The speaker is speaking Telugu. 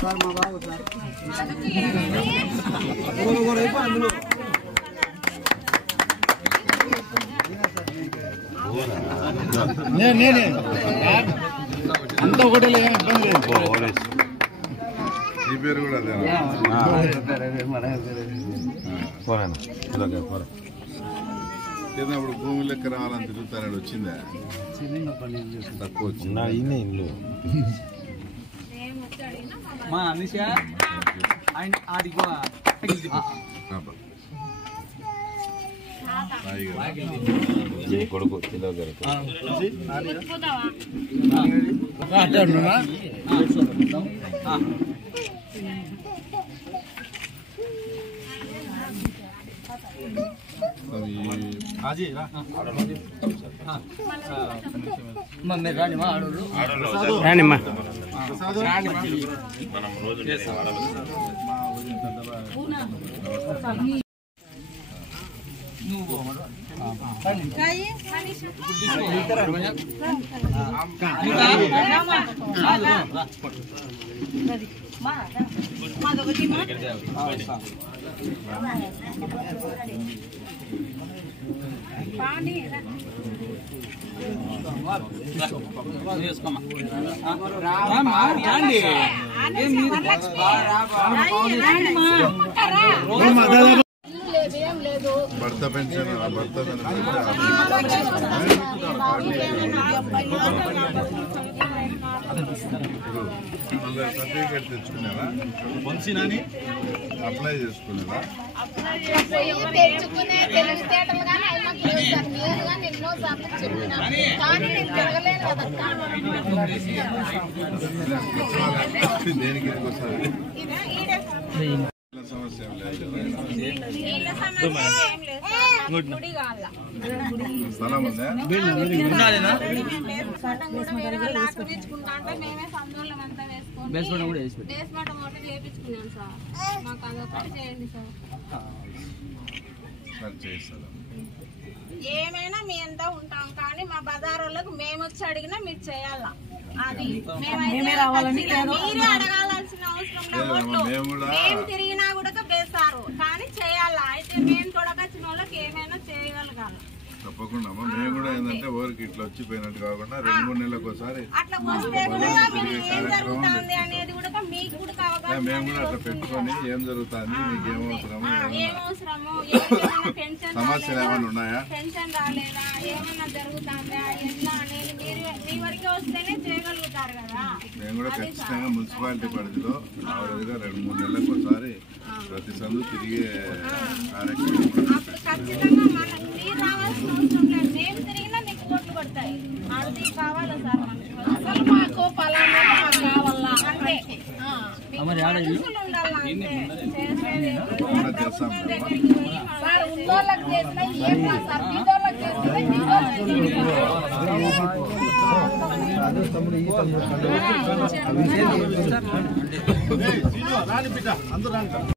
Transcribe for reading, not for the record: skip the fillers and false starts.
సార్ మా బాబు సార్ అంతా ఒకటే ఇబ్బంది ఈ పేరు కూడా అప్పుడు భూమి లెక్క రావాలని తిరుగుతానని వచ్చిందా తక్కువ వచ్చిందా ఇల్లు మా అనిషా ఆయన ఆడికి కొడుకు కిలో రానిమ్మా భర్త పెన్షన్ భర్త సర్టిఫికేట్ తెచ్చుకున్నారా అప్లై చేసుకున్నారా తెచ్చుకునే తెలివితేటలు కానీ అవి మాకు లేవు సార్. మీరు కానీ ఎన్నో సార్లు చెప్పినా కానీ నేను తిరగలేను కదా. దేనికి ఒకసారి సమస్య స్థలం ఉందా ఏమైనా మీ ఎంత ఉంటాం కానీ మా బజారోళ్ళకు మేము వచ్చి అడిగినా మీరు చేయాలా. అది మీరే అడగాల్సిన అవసరం లేదు. మేము తిరిగినా కూడా వేస్తారు కానీ చేయాలా. అయితే మేము తొడకొచ్చిన వాళ్ళకి ఏమైనా చేయగలగాలి. తప్పకుండా మేము కూడా ఏంటంటే ఊరికి ఇట్లా వచ్చిపోయినట్టు కాకుండా 2-3 నెలలకు ఒకసారి అట్లా వస్తే కూడా ఏం జరుగుతుంది అనేది కూడా మీకు కూడా అవగాహన. మేము కూడా అట్లా పెట్టుకొని ఏం జరుగుతుంది మీకు ఏమవసరము సమస్యలు ఏమైనా ఉన్నాయా పెన్షన్ రాలేదా ఏమైనా జరుగుతుందా ఎట్లా అనేది మీరు మీ వరకే వస్తేనే చేయగలుగుతారు కదా. మేము కూడా ఖచ్చితంగా మున్సిపాలిటీ పరిధిలో ఆవిడగా 2-3 నెలలకు ఒకసారి ప్రతి సందు తిరిగే కార్యక్రమం అప్పుడు ఖచ్చితంగా మనం మీరు రావాల్సిన అవసరం లేదు. మేము తిరిగినా మీకు ఓట్లు పడతాయి. అది కావాలా సార్ మనకు అసలు మాకు పలానా మాకు కావాలా అంటే మనుషులు ఉండాలా అంటే సార్ ఉన్నోళ్ళకి చేసినా ఏం కాదు సార్. బీదోళ్ళకి చేసినా